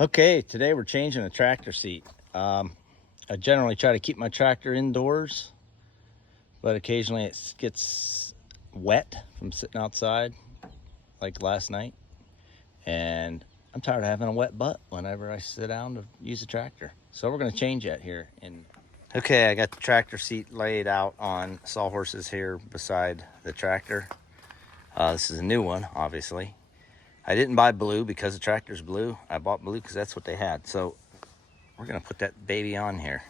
Okay, today we're changing the tractor seat. I generally try to keep my tractor indoors, but occasionally it gets wet from sitting outside, like last night. And I'm tired of having a wet butt whenever I sit down to use the tractor. So we're going to change that here. Okay, I got the tractor seat laid out on sawhorses here beside the tractor. This is a new one, obviously. I didn't buy blue because the tractor's blue. I bought blue because that's what they had. So we're gonna put that baby on here.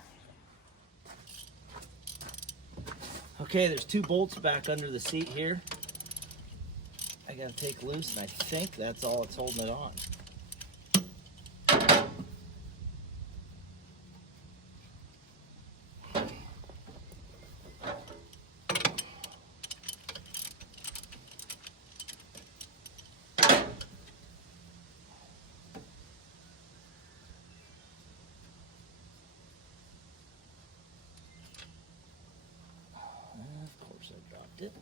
Okay, there's 2 bolts back under the seat here. I gotta take loose, and I think that's all it's holding it on. Of course I dropped it.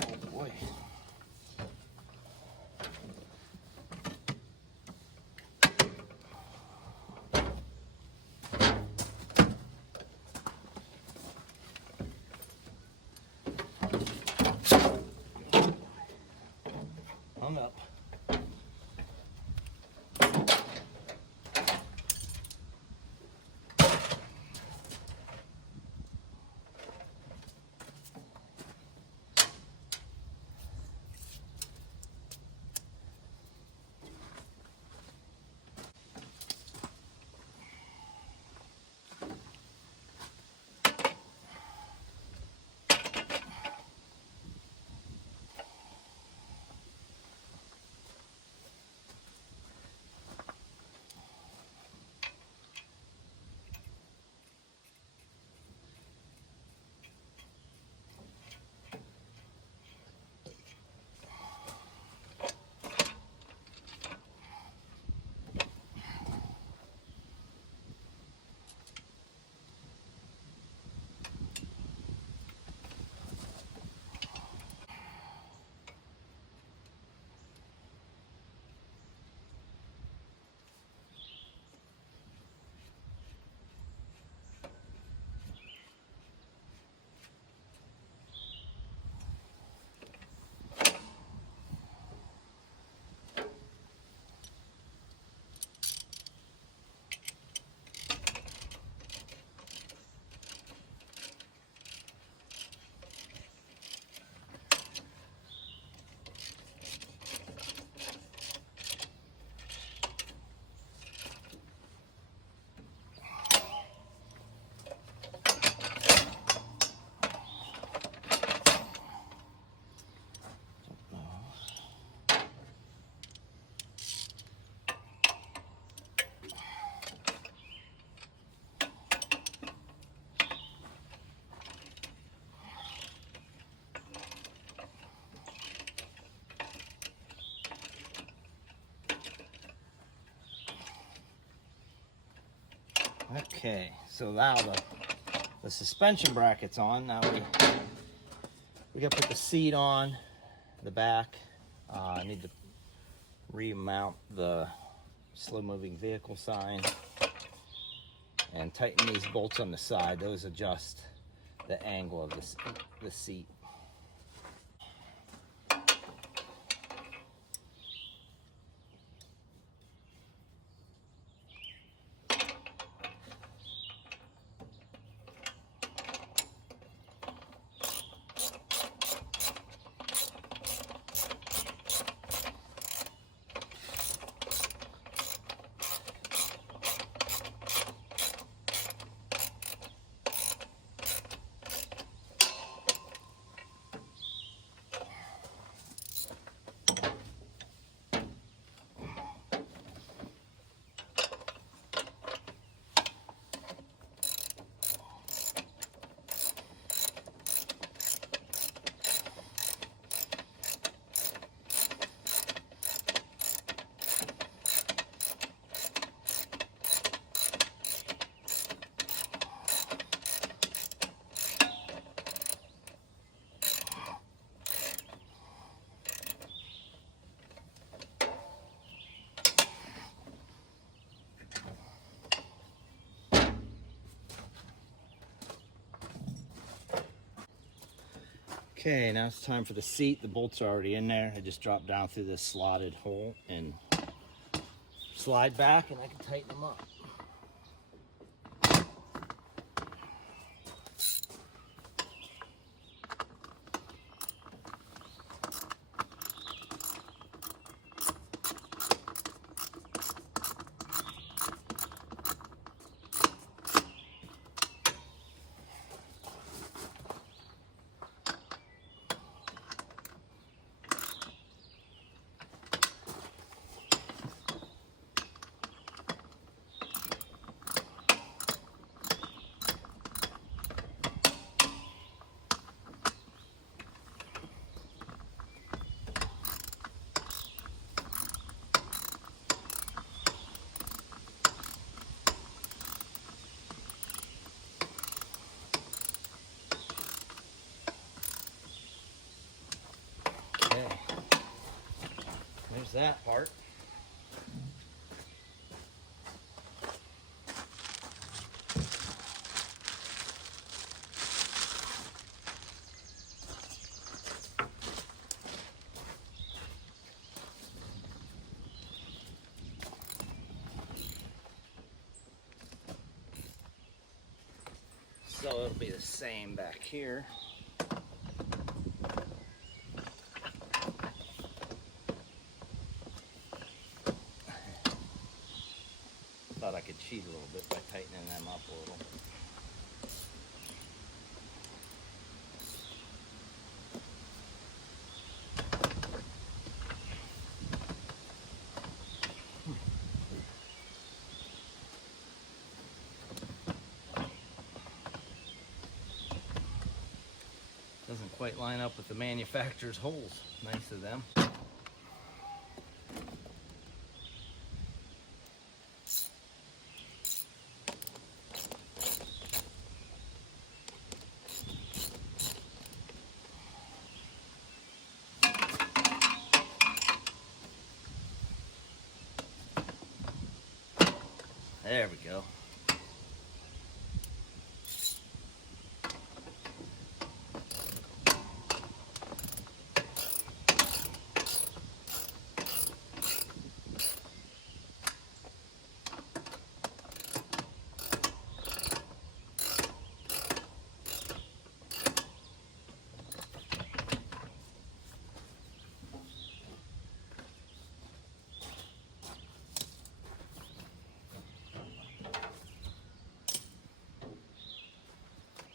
Oh boy. Hung up. Okay, so now the suspension bracket's on. Now we gotta put the seat on the back. I need to remount the slow moving vehicle sign and tighten these bolts on the side. Those adjust the angle of the seat. Okay, now it's time for the seat. The bolts are already in there. I just drop down through this slotted hole and slide back, and I can tighten them up. Okay, there's that part. So it'll be the same back here. Thought I could cheat a little bit by tightening them up a little. Doesn't quite line up with the manufacturer's holes. Nice of them. There we go.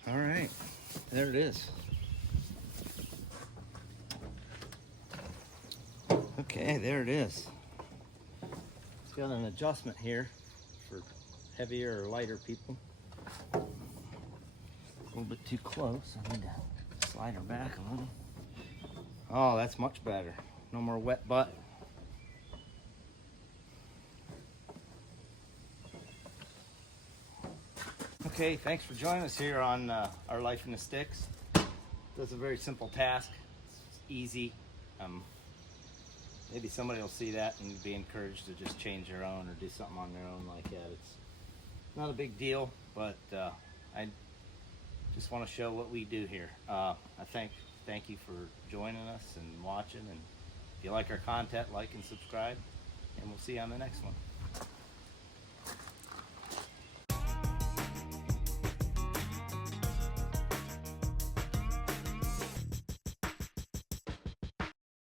All right, there it is. Okay, there it is. It's got an adjustment here for heavier or lighter people. A little bit too close. I need to slide her back a little. Oh, that's much better. No more wet butt. Okay, thanks for joining us here on Our Life in the Sticks. That's a very simple task. It's easy. Maybe somebody will see that and be encouraged to just change their own or do something on their own like that. It's not a big deal, but I just want to show what we do here. I thank you for joining us and watching. And if you like our content, like and subscribe. And we'll see you on the next one.